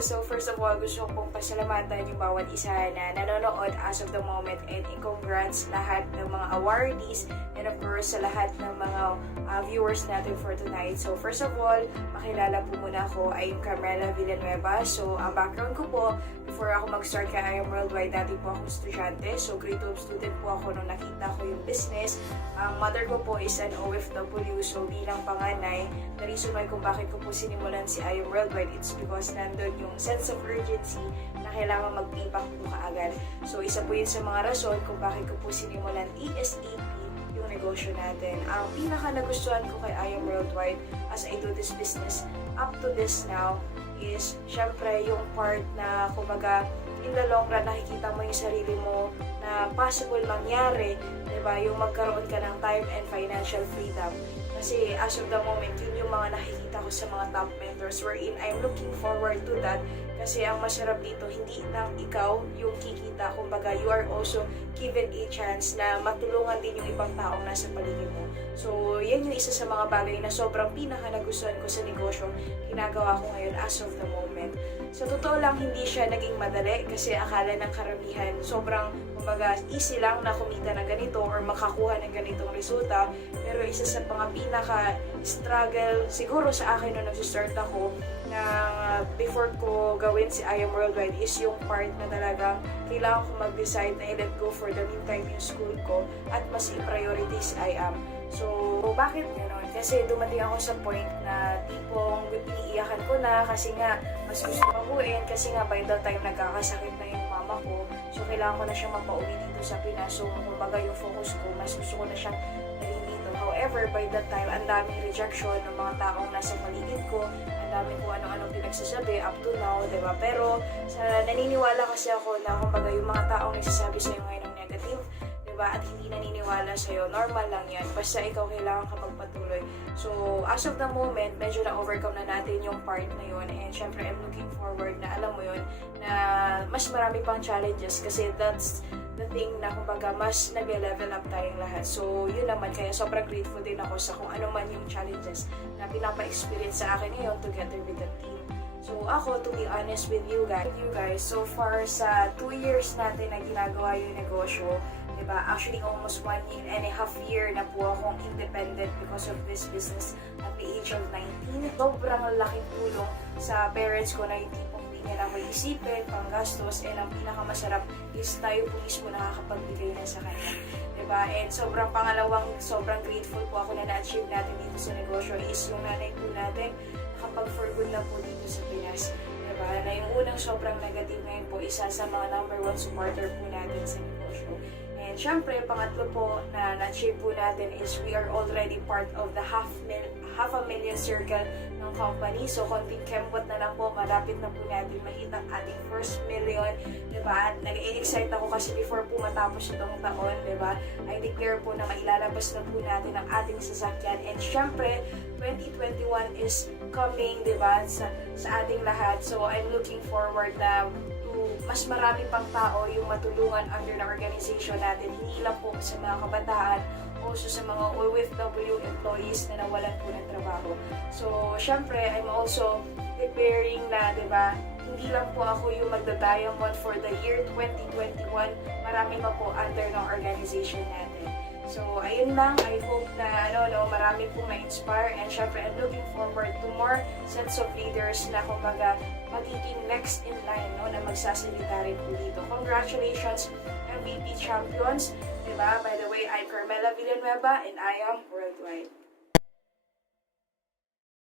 So first of all, gusto ko pong pasalamatan yung bawat isa na nanonood as of the moment, and congrats lahat ng mga awardees and of course sa lahat ng mga viewers natin for tonight. So first of all, makilala po muna ako, ay yung Carmela Villanueva. So ang background ko po, before ako mag-start kay I Am Worldwide, dati po akong estudyante. So grade 12 student po ako nung nakita ko yung business. Ang mother ko po is an OFW, so bilang panganay, the reason why kung bakit ko po sinimulan si I Am Worldwide, it's because nandun yung sense of urgency na kailangan mag-impact po kaagad. So isa po yun sa mga rason kung bakit ko po sinimulan ASAP yung negosyo natin. Ang pinaka nagustuhan ko kay I Am Worldwide as I do this business up to this now is syempre yung part na kumbaga in the long run nakikita mo yung sarili mo na possible mangyari, diba? Yung magkaroon ka ng time and financial freedom. Kasi as of the moment, yun yung mga nakikita ko sa mga top mentors wherein I'm looking forward to that. Kasi ang masarap dito, hindi lang ikaw yung kikita. Kumbaga, you are also given a chance na matulungan din yung ibang taong nasa paligid mo. So, yan yung isa sa mga bagay na sobrang pinaka nagustuhan ko sa negosyo ginagawa ko ngayon as of the moment. Sa totoo lang, hindi siya naging madali kasi akala ng karamihan sobrang kumbaga easy lang na kumita ng ganito or makakuha ng ganitong resulta. Pero isa sa mga pinaka-struggle siguro sa akin nung nag-start ako na before ko gawin si I Am Worldwide is yung part na talagang kailangan ko mag-decide na i-let go for the meantime yung school ko at mas i-prioritize I Am. So, bakit gano'n? Kasi dumating ako sa point na tipong iniiyakan ko na kasi nga mas gusto ko pabuin kasi nga by the time nagkakasakit na yung mama ko, so kailangan ko na siyang mapauwi dito sa Pinas. So, kumbaga yung focus ko, mas gusto ko na siyang naging dito. However, by that time, ang daming rejection ng mga taong nasa paligid ko, ang daming kung ano-anong pinagsasabi up to now, diba? Pero naniniwala kasi ako na kumbaga yung mga taong nagsasabi sa'yo ngayon ng negative, at hindi naniniwala sa'yo, normal lang yan. Basta ikaw kailangan ka magpatuloy. So, as of the moment, medyo na-overcome na natin yung part na yun. And syempre, I'm looking forward na alam mo yun, na mas marami pang challenges kasi that's the thing na kumbaga mas nag-level up tayong lahat. So, yun naman. Kaya sobrang grateful din ako sa kung ano man yung challenges na pinapa-experience sa akin ngayon together with the team. So, ako, to be honest with you guys, so far sa 2 years natin na ginagawa yung negosyo, diba? Actually, almost 1.5 year na po akong independent because of this business at the age of 19. Sobrang laking tulong sa parents ko na yung tipong hindi niya na maisipin, panggastos, and ang pinakamasarap is tayo po mismo nakakapagbigay na sa kanya. Diba? And sobrang grateful po ako na na-achieve natin dito sa negosyo is yung nanay po natin nakapag-for good na po dito sa Pinas. Diba? Na yung unang sobrang negative ngayon po, isa sa mga #1 supporter po natin sa negosyo. And syempre, pangatlo po na na-achieve po natin is we are already part of the half a million circle ng company. So, konting kembot na lang po, malapit na po natin mahita ating first million. Diba? Nag-i-excite ako kasi before po matapos itong taon, diba? I declare po na mailalabas na po natin ang ating sasakyan. And syempre, 2021 is coming, diba? Sa ating lahat. So, I'm looking forward na mas marami pang tao yung matulungan under the organization natin. Hindi lang po sa mga kabataan, also sa mga OFW employees na nawalan po ng trabaho. So, syempre, I'm also preparing na, diba, hindi lang po ako yung magda-diamond for the year 2021. Marami pa po under ng organization natin. So, ayun lang. I hope na marami pong ma-inspire, and syempre, I'm looking forward to more sets of leaders na kumbaga magiging next in line na magsasalita rin po dito. Congratulations, MVP champions! Diba? By the way, I'm Carmela Villanueva and I Am Worldwide.